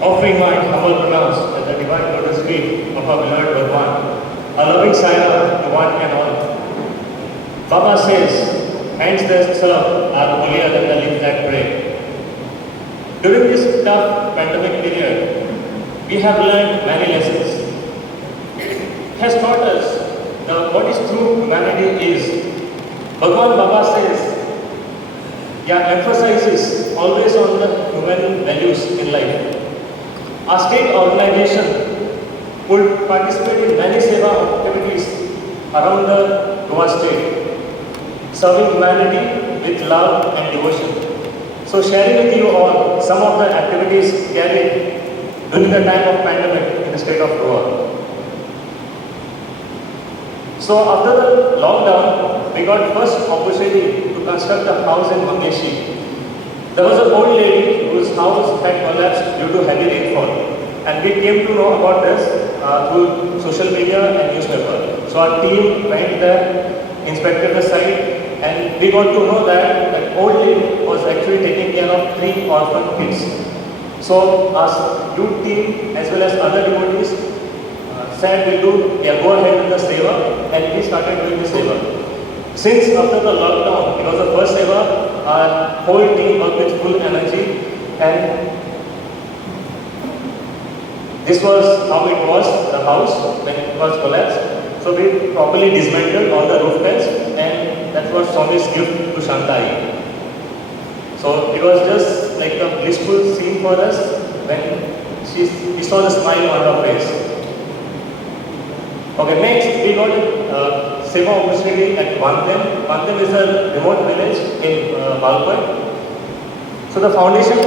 offering my humble pronouns at the divine lotus feet of our beloved Bhagwan, a loving Sai to one and all. Baba says, hands that serve are holier than the lips that pray. During this tough pandemic period, we have learned many lessons. It has taught us what is true humanity is. Bhagwan Baba says, emphasizes always on the human values in life. Our state organization would participate in many seva activities around the Goa state, serving humanity with love and devotion. So sharing with you all some of the activities carried during the time of pandemic in the state of Goa. So after the lockdown, we got first opportunity to construct a house in Mangleshi. There was an old lady whose house had collapsed due to heavy rainfall, and we came to know about this through social media and newspaper. So our team went there, inspected the site, and we got to know that that old lady was actually taking care of 3 orphan kids. So our youth team as well as other devotees said go ahead with the seva, and we started doing the seva. Since after the lockdown, it was the first seva, our whole team worked with full energy, and this was how it was, the house, when it was collapsed. So we properly dismantled all the roof tiles, and that was Swami's gift to Shantai. So it was just like a blissful scene for us when we saw the smile on her face. Okay, next we got seva opportunity at Vantem. Vantem is a remote village in Balpur. So the foundation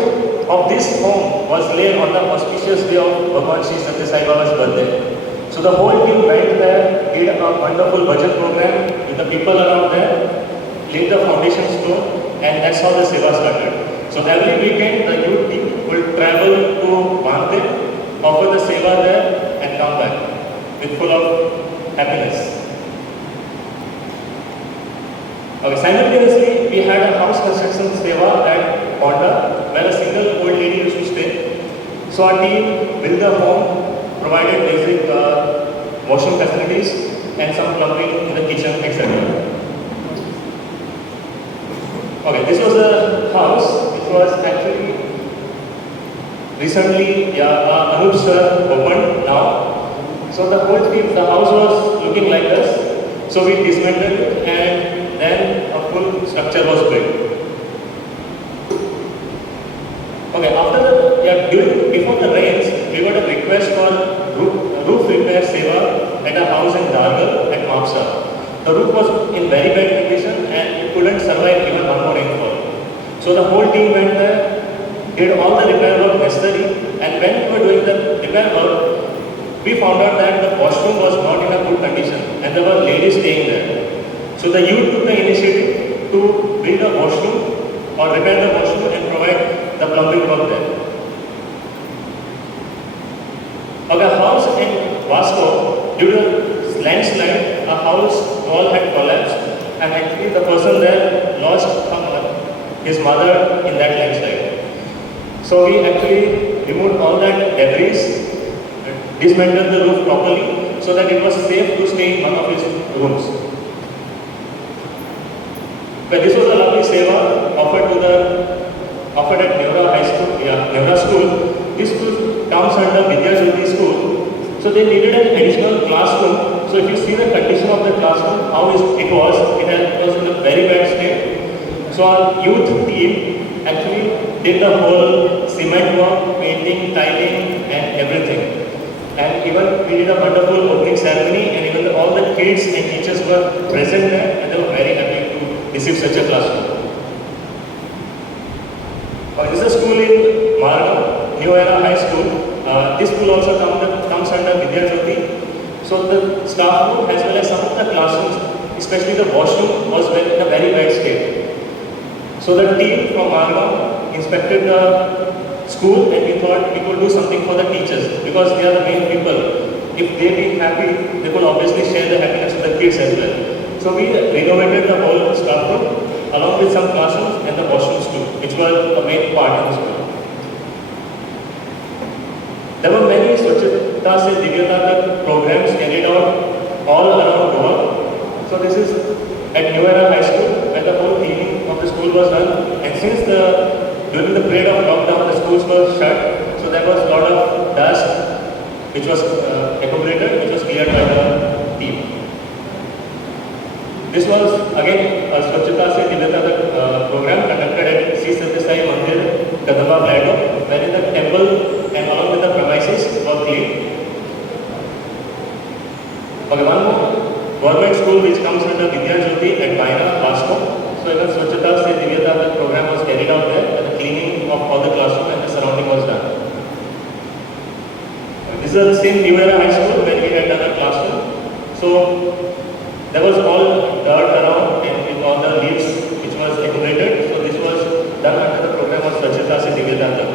of this home was laid on the auspicious day of Bhagwan Shri Satya Sai Baba's birthday. So the whole team went there, did a wonderful bhajan program with the people around there, laid the foundation stone, and that's how the seva started. So every weekend the youth team will travel to Vantem, offer the seva there, and come back with full of happiness. Okay, simultaneously, we had a house construction seva at Honda, where a single old lady used to stay. So our team built the home, provided basic washing facilities and some plumbing in the kitchen, etc. Okay, this was the house which was actually recently Anup sir opened now. So the whole team, the house was looking like this. So we dismantled it, and then a full structure was built. Okay, before the rains, we got a request for roof repair seva at a house in Dargal at Mapsa. The roof was in very bad condition and it couldn't survive even one more rainfall. So the whole team went there, did all the repair work necessary, and when we were doing the repair work, we found out that the washroom was not in a good condition and there were ladies staying there. So the youth took the initiative to build a washroom or repair the washroom and provide the plumbing work there. Okay, house in Vasco, due to landslide, a house wall had collapsed, and actually the person there lost his mother in that landslide. So we actually removed all that debris, dismantled the roof properly so that it was safe to stay in one of his rooms. But this was a lovely seva offered at Neura High School, Neura School. This school comes under Vidya Jyoti School. So they needed an additional classroom. So if you see the condition of the classroom, how it was in a very bad state. So our youth team actually did the whole cement work, painting, tiling, and everything. And even we did a wonderful opening ceremony, and even all the kids and teachers were present there, and they were very happy to receive such a classroom. This is a school in Margam, New Era High School. This school also comes under Vidya Jyoti. So the staff room as well as some of the classrooms, especially the washroom, was in a very bad state. So the team from Margam inspected the school, and we thought we could do something for the teachers because they are the main people. If they be happy, they could obviously share the happiness with the kids as well. So we renovated the whole staff room along with some classrooms and the washrooms too, which were a main part of the school. Swachhata Se Divyata Tak programs carried out all around Goa. So this is at New Era High School, where the whole cleaning of the school was done. And since during the period of lockdown, the schools were shut, so there was a lot of dust which was accumulated, which was cleared by the team. This was again a Swachhata Se Divyata Tak program conducted at Sri Satya Sai Mandir, Kadamba Plateau, wherein the temple and along with the premises were cleaned. Okay, one more government school which comes under Vidya Jyoti at Baina, Vasco. So even Swachhata Se Divyata Tak program was carried out there, and the cleaning of all the classroom and the surrounding was done. This is the same New Era High School where we had done a classroom. So there was all dirt around and with all the leaves which was accumulated. So this was done under the program of Swachhata Se Divyata Tak.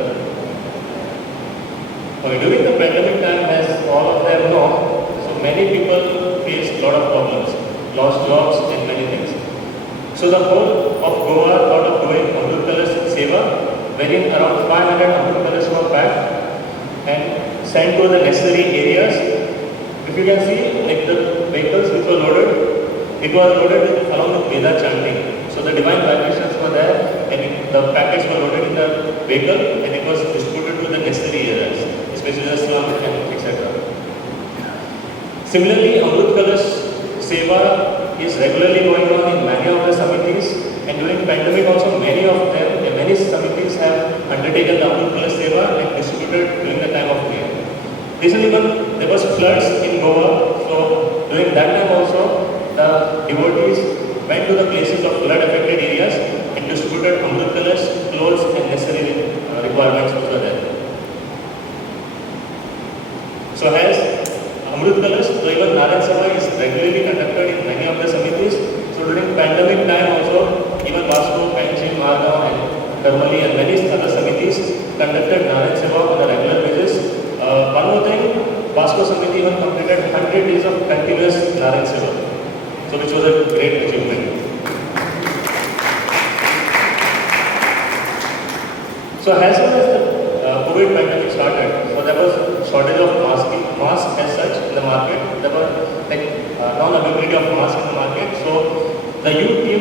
Okay, during the pandemic time, as all of them know, so many people faced a lot of problems, lost jobs and many things. So the whole of Goa thought of doing Amrut Kalash Seva, wherein around 500 Amrut Kalash were packed and sent to the necessary areas. If you can see, like the vehicles which were loaded, it was loaded along with Veda chanting. So the divine vibrations were there, and the packets were loaded in the vehicle, and it was distributed to the necessary areas, especially the slum and etc. Similarly, Amrut Kalash Seva is regularly going on in many of the samitis, and during pandemic also many of them, many samitis have undertaken the Amrut Kalash Seva and distributed during the time of prayer. Recently, when there was floods in Goa, so during that time also, the devotees went to the places of flood affected areas and distributed Amrut Kalash, clothes and necessary requirements which were there. So as Amrut Kalash, so even Narayan Sabha is regularly conducted in many of the samitis. So during pandemic time also, even Vasco, Panjim, Margaon and Karmali and many other samitis conducted Narayan Sabha on a regular basis. One more thing, Vasco Samiti even completed 100 days of continuous Narayan Seva, so which was a great achievement. So as soon as the COVID pandemic started, so there was shortage of masks as such in the market. There were like non-availability of masks in the market. So the youth team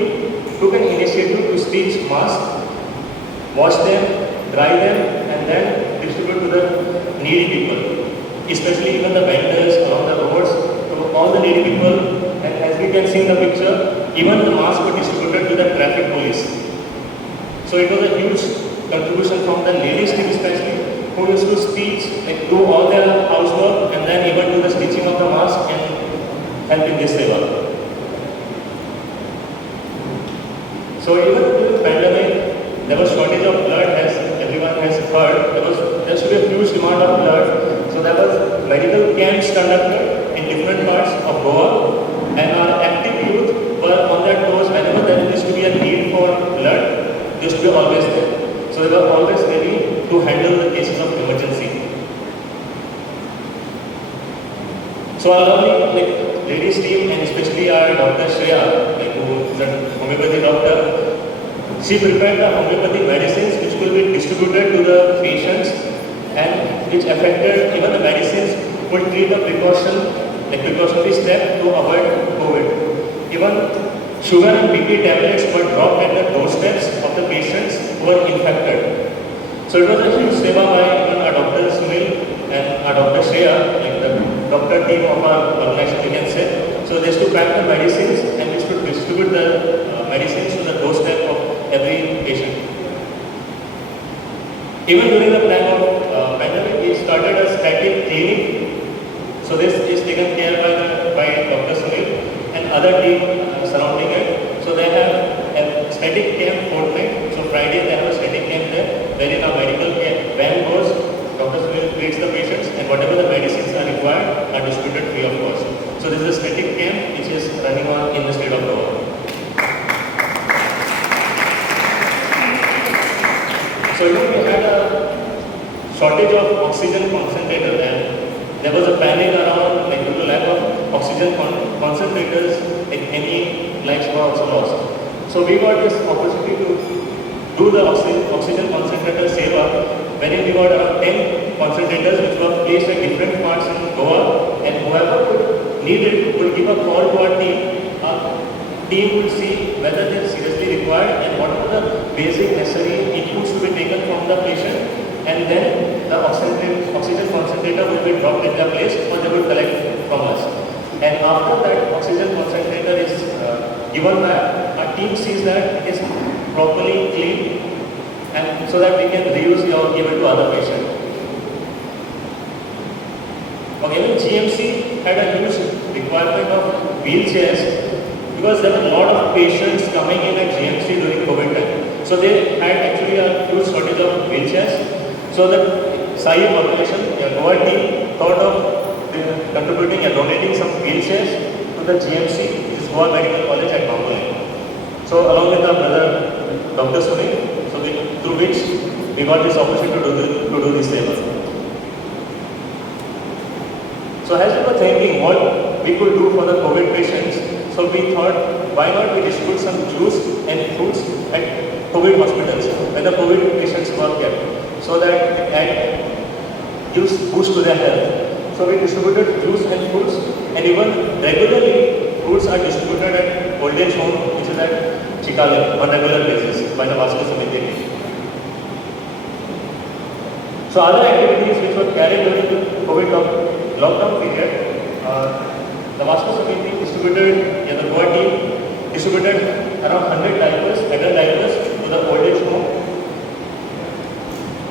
took an initiative to stitch masks, wash them, dry them, and then distribute to the needy people, especially even the vendors along the roads, to all the needy people. And as we can see in the picture, even the masks were distributed to the traffic police. So it was a huge contribution from the ladies team especially, who used to stitch, like do all their housework and then even do the stitching of the mask and help in this seva. So even during the pandemic, there was shortage of blood, as everyone has heard. There should be a huge demand of blood. So there was medical camps conducted in different parts of Goa, and our active youth were on their toes whenever there used to be a need for blood. They used to be always there. So they were always ready to handle the cases of emergency. So along with ladies team and especially our Dr. Shreya, who is a homeopathy doctor, she prepared the homeopathy medicines which will be distributed to the patients, and which affected even the medicines would treat the precautionary step to avoid COVID. Even sugar and BP tablets were dropped at the doorsteps of the patients who were infected. So it was a huge seva by even our Dr. Sunil and our Dr. Shreya, like the doctor team of our organization, we can say. So they used to pack the medicines and used to distribute the medicines to the doorstep of every patient. Even during the time of pandemic, we started a static clinic. So this is taken care by Dr. Sunil and other team surrounding it. So they have a static camp fortnight. So Friday they have a static camp there, wherein a medical camp van goes, Dr. Sunil treats the patients, and whatever the medicines are required are distributed free of cost. So this is a static camp which is running on in the state of Goa. So we had a shortage of oxygen concentrator, and there was a panic around like due to lack of oxygen concentrators, like any lives were also lost. So we got this opportunity to do the oxygen concentrator seva, wherein we got around 10 concentrators which were placed at different parts in Goa, and whoever would need it would give a call to our team. Our team would see whether they are seriously required and what are the basic necessary inputs to be taken from the patient, and then the oxygen concentrator will be dropped in their place or they will collect from us. And after that oxygen concentrator is given back, our team sees that it is properly cleaned, and so that we can reuse or give it to other patients. Okay, even GMC had a huge requirement of wheelchairs because there were a lot of patients coming in at GMC during COVID time. So they had actually a huge shortage of wheelchairs. So the Sai organization, the Goa team, thought of contributing and donating some wheelchairs to the GMC, which is Goa Medical College at Bambule. So along with our brother Dr. Sunil, through which we got this opportunity to do this favor. So as we were thinking what we could do for the COVID patients, so we thought, why not we distribute some juice and fruits at COVID hospitals when the COVID patients were kept, so that it gives boost to their health. So we distributed juice and fruits, and even regularly fruits are distributed at old age home, which is at Chikale on regular basis by the Vasco Samiti. So other activities which were carried during the COVID lockdown period, the Vasco Samiti distributed, the Goa team distributed around 100 diapers, adult diapers to the old age home.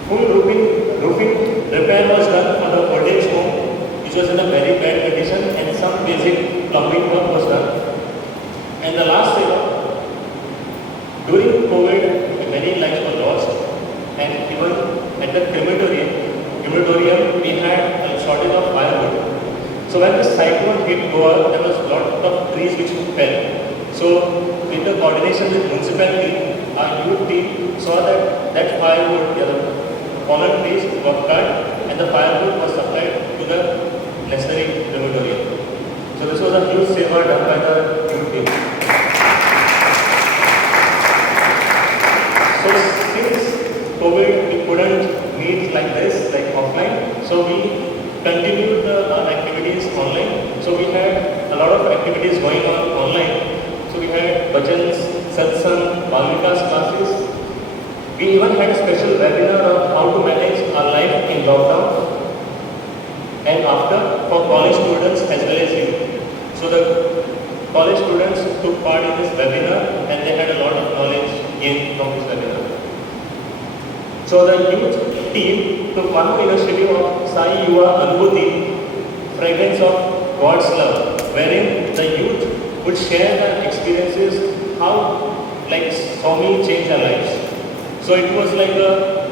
Full roofing repair was done for the old age home, which was in a very bad condition, and some basic plumbing work was done. And the last thing, during COVID, many lives were lost, and even at the crematorium, we had a shortage of firewood. So when the cyclone hit Goa, there was a lot of trees which fell. So with the coordination with municipality, our youth team saw that firewood, the fallen trees were cut, and the firewood was supplied to the necessary crematorium. So this was a huge favor done by the youth team. So since COVID, we couldn't meet like this, like offline, so we continued our activities online. So we had a lot of activities going on online. So we had bhajans, satsang, Balvikas classes. We even had a special webinar on how to manage our life in lockdown and after for college students as well as youth. So the college students took part in this webinar and they had a lot of knowledge gained from this webinar. So the youth team took one more initiative of Sai Yuva Anubhuti, fragrance of God's love, wherein the youth would share their experiences, how like Swami changed their lives. So it was like a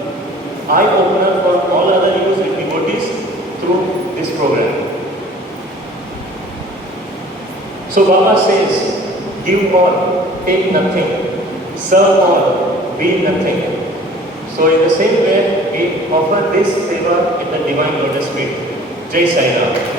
eye-opener for all other youth and devotees through this program. So Baba says, give all, take nothing, serve all, be nothing. So in the same way, we offer this seva in the Divine Lotus feet. Jai Sai Ram.